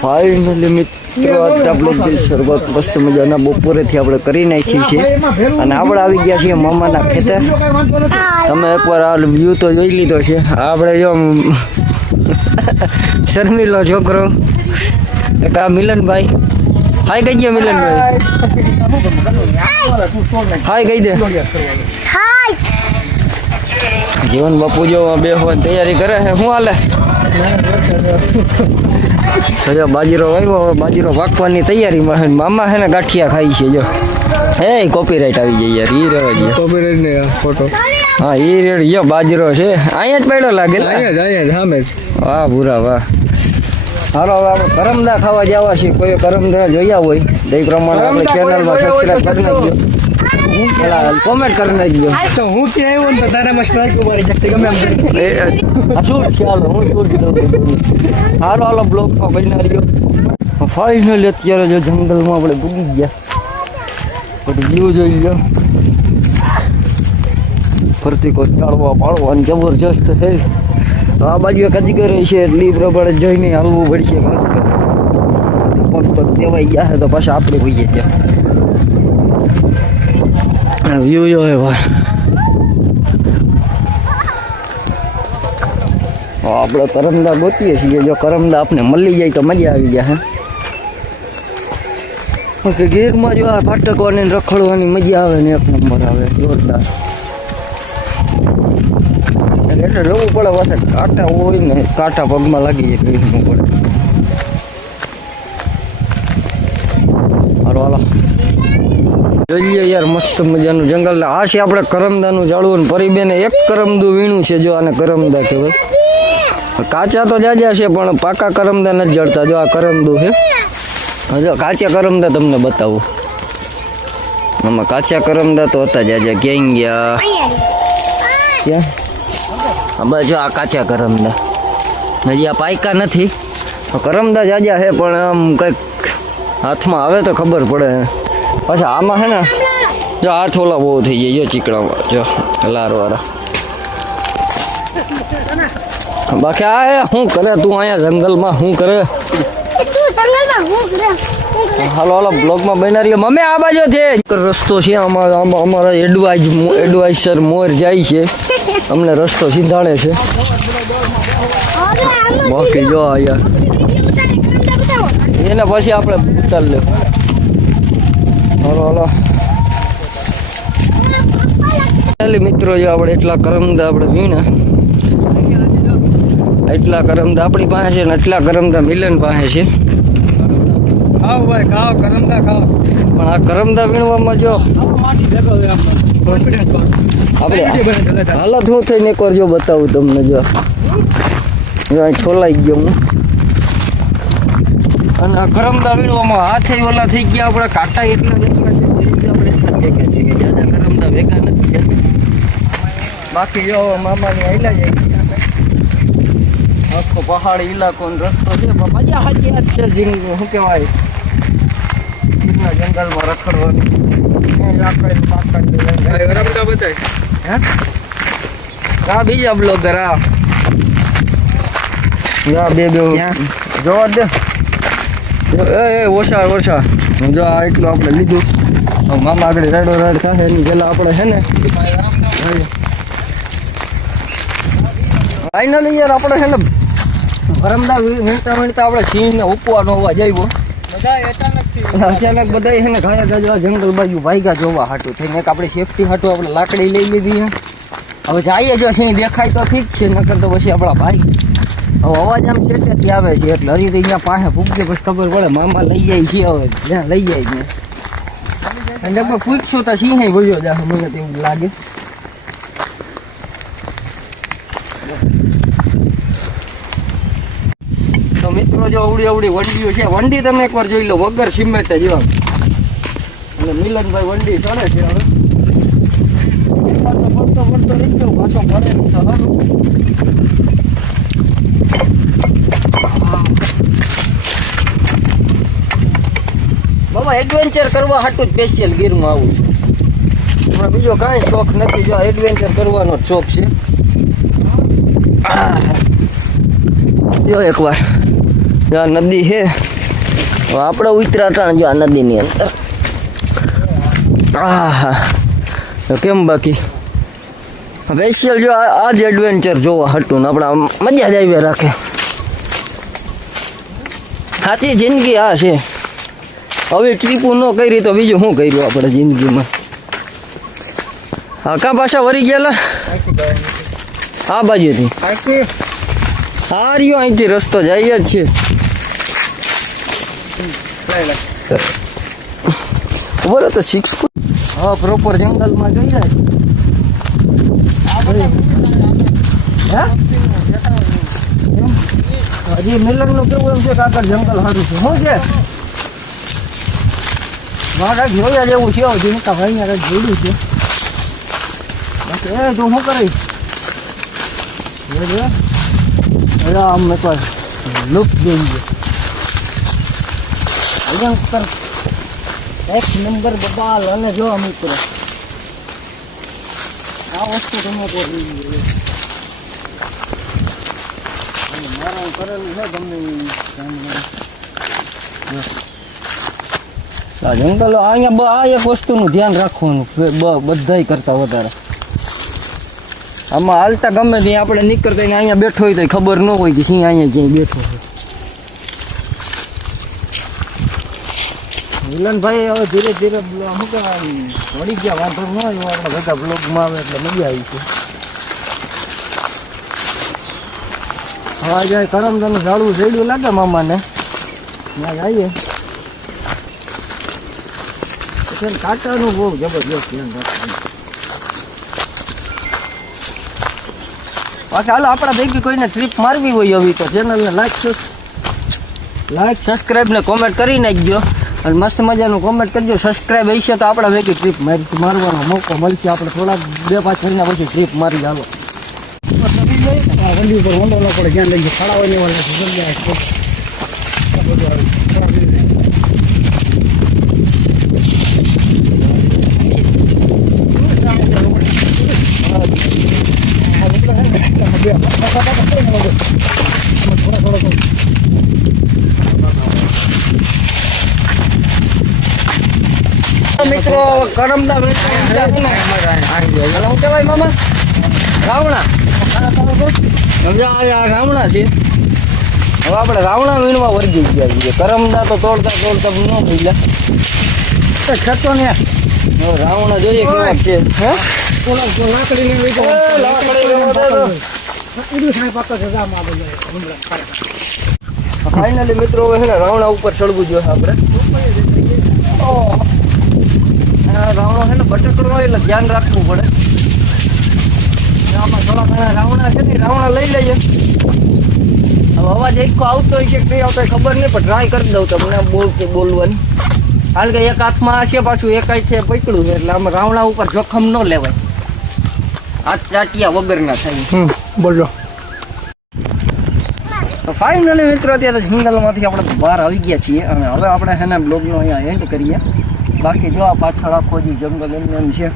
Finally મિત્રો આજે આપણે શરૂઆત મસ્ત મજાના બપોરેથી આપણે કરી નાખી છે અને આપણે આવી ગયા છીએ મામાના ખેતર. તમે એકવાર આ વ્યૂ તો જોઈ લીધો છે. આપણે જો શર્મિલો છોકરો એક આ મિલનભાઈ. હાય કહી દે મિલનભાઈ. હાય કહી દે. જીવન બાપુ જો બેસવાની તૈયારી કરે છે. શું હાલે? બાજીરો વાવ્યો, બાજીરો પાકવાની તૈયારીમાં. મામા છે ને ગાંઠિયા ખાઈ છે. જો એ કોપીરાઇટ આવી જાય યાર. ઈ રહેવા દે કોપીરાઇટ ને ફોટો. હા ઈ રેડ જો બાજરો છે. અહીંયા જ પડ્યો લાગે. અહીંયા સામે. વાહ પૂરા વાહ. હાલો હવે આપણે કરમદા ખાવા જવા છીએ. કોઈ કરમદા જોયા હોય તો એ પ્રમાણે આપણે ચેનલમાં સબસ્ક્રાઈબ કરી નાખજો, કોમેન્ટ કરી નાખજો. હું ત્યાં આવ્યો ને તો તારામાં સ્ટ્રાઇક મારી જતી ગમે શું ખ્યાલ. હું શું કીધું હાલો હાલો બ્લોગમાં બની રહ્યો. ફાઇનલી અત્યારે જો જંગલમાં આપણે ડૂબી ગયા. બધું વ્યૂ જોઈ લો. ફરતી કોઈ ચાળવા પાડવાની જબરજસ્ત છે. તો આ બાજુ એક અજગર છે એટલે એ પ્રમાણે જોઈને હાલવું પડશે. પગ પગ દેવાઈ ગયા તો પાછા આપણે હોઈએ ત્યાં વ્યૂ જો હે ભાઈ. આપણે કરમદા ગોતીએ છીએ. જો કરમદા આપણે મળી જાય તો મજા આવી જાય. હે ગીરમાં જો આ ફાટકવાની રખડવાની મજા આવે ને એક નંબર આવે જોરદાર. એટલે રહેવું પડે પાછા કાંટા હોય ને કાંટા પગમાં લાગી જાય રહેવું પડે. હાલો હાલો જોઈએ યાર મસ્ત મજાનું જંગલ. આ છે આપણે કરમદાનું ઝાડવું. પરિબેને એક કરમદું વીણું છે. જો આને કરમદા કહેવાય. કાચા તો જાજા છે પણ પાકા કરમદા નથી જડતા. જો આ કરમદું છે. જો કાચા કરમદા તમને બતાવું. આમાં કાચા કરમદા તો હતા જાજા. ક્યાંય ગયા ક્યાં? બસ જો આ કાચા કરમદા હજી આ પાયકા નથી. કરમદા જાજા છે પણ આમ કંઈક હાથમાં આવે તો ખબર પડે. પાછા આમાં છે ને જો હાથ ઓલા બહુ થઈ જાય. જો ચીકડામાં જો લારવાળા. બાકી આ શું કરે તું અહીંયા જંગલમાં? શું કરે? હાલો હાલો બ્લોગમાં બના રહીએ. મમ્મી આ બાજુ છે રસ્તો છે. અમારા એડવાઇઝર મોર જાય છે. અમને રસ્તો સીધાડે છે. બાકી જો અહીંયા એને પછી આપણે ઉતાર લે. હાલો હાલો મિત્રો જો આપણે એટલા કરમદા આપણે વીણા. એટલા કરમદા આપણી પાસે છે ને એટલા કરમદા મિલન પાસે છે. ખાઓ ભાઈ ખાઓ કરમદા ખાઓ. પણ આ કરમદા વીણવામાં જો આપણે હાલત શું થઈને એકવાર જો બતાવું તમને. જો અહીં છોલાઈ ગયો હું. અને આ કરમદા વીણવામાં હાથે ઓલા થઈ ગયા. આપણે કાંટા એટલા કરમદા ભેગા નથી. બાકી જો મામાની આયલા જાય. આખો પહાડી ઇલાકો રસ્તો છે. મજા હાજી યાદ છે. જીંગનું શું કહેવાય જંગલમાં રખડવાનું. હા બીજા બ્લોગર આ બે જોવા દે. એ ઓછા જો આ એટલું આપણે લીધું. મામા આગળ રેડો રેડ થશે એની પેલા આપણે છે ને ફાઇનલી યાર આપણે છે ને કરમદા વીણતા આપણે સિંહને ઉપવાનો હોવા જાય. અચાનક બધા છે ને ઘાયા ગાજવા જંગલ બાજુ ભાગ્યા જોવા હાટું થઈને. આપણે સેફટી હાટું આપણે લાકડી લઈ લીધી. હવે જઈએ જો સિંહ દેખાય તો ઠીક છે, નકર તો પછી આપણા ભાઈ હવે અવાજ આમ ચેટેથી આવે છે એટલે હજી અહીંયા પાસે પૂછશે પછી ખબર પડે. મામા લઈ જાય છે હવે જ્યાં લઈ જાય છે. અને પૂછશું તો સિંહ ભર્યો જાય મને તેવું લાગે. તો મિત્રો જો અવડી વંડીઓ છે. વંડી તમે એકવાર જોઈ લો વગર સિમેન્ટ જ. અને મિલનભાઈ વંડી ચડે છે. હવે એકવાર તો પડતો રહી ગયો પાછો ભરે બાબા. એડવેન્ચર કરવા હાટું જ સ્પેશિયલ ગીરમાં આવું. હમણાં બીજો કાંઈ શોખ નથી. જો એડવેન્ચર કરવાનો જ શોખ છે. જો એકવાર નદી છે આપણે ઉતરાટાણ જો આ નદીની અંદર. આહા કેમ બાકી સ્પેશિયલ જો આ જ એડવેન્ચર જોવા હતું ને આપણે મજા જ આવી રાખે. સાચી જિંદગી આ છે. હવે ટ્રીપું ન કરી તો બીજું શું કર્યું આપણે જિંદગીમાં. હા કા પાછા વળી ગયેલા આ બાજુથી હા રહ્યો અહીંથી રસ્તો જાય જ છે. ખબર તો 6 ફૂટ હા પ્રોપર જંગલમાં જઈ જાય. હજી મિલનનું કેવું એમ છે કે આગળ જંગલ સારું છે. શું છે મારા જોયા જેવું છે. જીનકા ભાઈ ને જોયું છે. એ તું શું કરીશ આમ એકવાર લુક જોઈ ભયંકર એક નંબર બબાલ. અને જો મિત્રો આ વસ્તુ તમે મારા કરેલું છે ગમે જંગલો. અહીંયા આ એક વસ્તુનું ધ્યાન રાખવાનું બધાય કરતા વધારે. આમાં હાલતા ગમે ત્યાં આપણે નીકળતા અહીંયા બેઠો હોય તો ખબર ન હોય કે સિંહ અહીંયા ક્યાંય બેઠો હોય. મિલનભાઈ હવે ધીરે ધીરે અમુક વળી ગયા વાંધો ન હોય આપણે બધા બ્લોગમાં આવે એટલે મજા આવી છે. હા જાય કરમદાનું ઝાડવું રેડ્યું લાગે મામાને ત્યાં જઈએ. કાંટાનું બહુ જબરજસ્ત ધ્યાન રાખવાનું. બાકી હાલો આપણા ભેગી કોઈને ટ્રીપ મારવી હોય હવે તો ચેનલને લાઈક સબસ્ક્રાઈબ ને કોમેન્ટ કરી નાખજો. અને મસ્ત મજાનું કોમેન્ટ કરજો. સબસ્ક્રાઈબ હશે તો આપણા ભેગી ટ્રીપ મારવાનો મોકો મળશે. આપણે થોડાક 2-5 મહિના પછી ટ્રીપ મારી ચાલો. ગંડી ઉપર વંડો ના પડે જ્યાં લઈ ખાડા હોય વાળા મિત્રો કરમદા શું કહેવાય મામા રાવણા સમજા રાવણા છે. હવે આપણે રાવણા વીણવા વર્ગી ગયા છીએ. કરમદા તો તોડતા ન ભૂલ્યા ખતો ને રાવણા જોઈએ કેવા છે. ફાઇનલી મિત્રો હવે છે ને રાવણા ઉપર ચડવું જોઈએ આપણે. રાવણો છે ને બટકડો એટલે ધ્યાન રાખવું પડે. આમાં થોડા ઘણા રાવણા છે ને રાવણા લઈ લઈએ. હવે અવાજ એક આવતો હોય છે કે નહીં આવતો ખબર નહીં પણ ટ્રાય કરી દઉં તમને બોલવાની. કારણ કે એક હાથમાં છે પાછું એક હાથે પકડ્યું છે એટલે આમાં રાવણા ઉપર જોખમ ન લેવાય. હાથ ચાટિયા વગરના થાય. બોલો ફાઇનલી મિત્રો અત્યારે જંગલમાંથી આપણે બહાર આવી ગયા છીએ અને હવે આપણે છે ને બ્લોગનો અહીંયા એન્ડ કરીએ. બાકી જો આ પાછળ આખો જે જંગલ એમ છે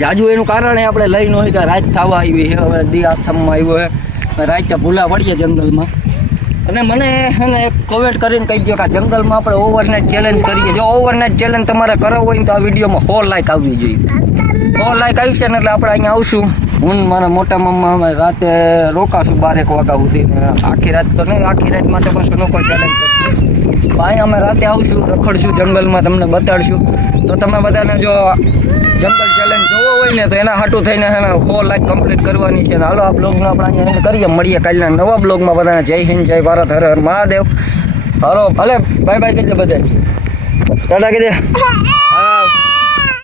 જાજુ એનું કારણ આપણે લઈ ન હોય કે રાત થવા આવી છે. હવે દી આથમમાં આવ્યો છે રાત ભૂલા પડીએ જંગલમાં. અને મને છે ને એક કોમેન્ટ કરીને કહી દો કે આ જંગલમાં આપણે ઓવરનાઇટ ચેલેન્જ કરીએ. જો ઓવરનાઇટ ચેલેન્જ તમારે કરવો હોય ને તો આ વિડીયોમાં 4 લાઈક આવવી જોઈએ. 4 લાઈક આવી છે ને એટલે આપણે અહીંયા આવશું. હું મારા મોટા મમ્મા અમે રાતે રોકાશું 12-1 વાગ્યા સુધી. આખી રાત તો નહીં, આખી રાત માટે પાછું લોકો ચેલેન્જ કરશે. અહીંયા અમે રાતે આવશું, રખડશું જંગલમાં, તમને બતાડશું. તો તમે બધાને જો જંગલ ચેલેન્જ જોવો હોય ને તો એના હાટું થઈને 4 લાઈક કમ્પ્લીટ કરવાની છે. હાલો આ બ્લોગનો આપણે અહીંયા એન્ડ કરીએ. મળીએ કાલના નવા બ્લોગમાં. બધાને જય હિન્દ, જય ભારત, હર હર મહાદેવ. હાલો ભલે બાય બાય કીધે બધાય ટાટા કીધે.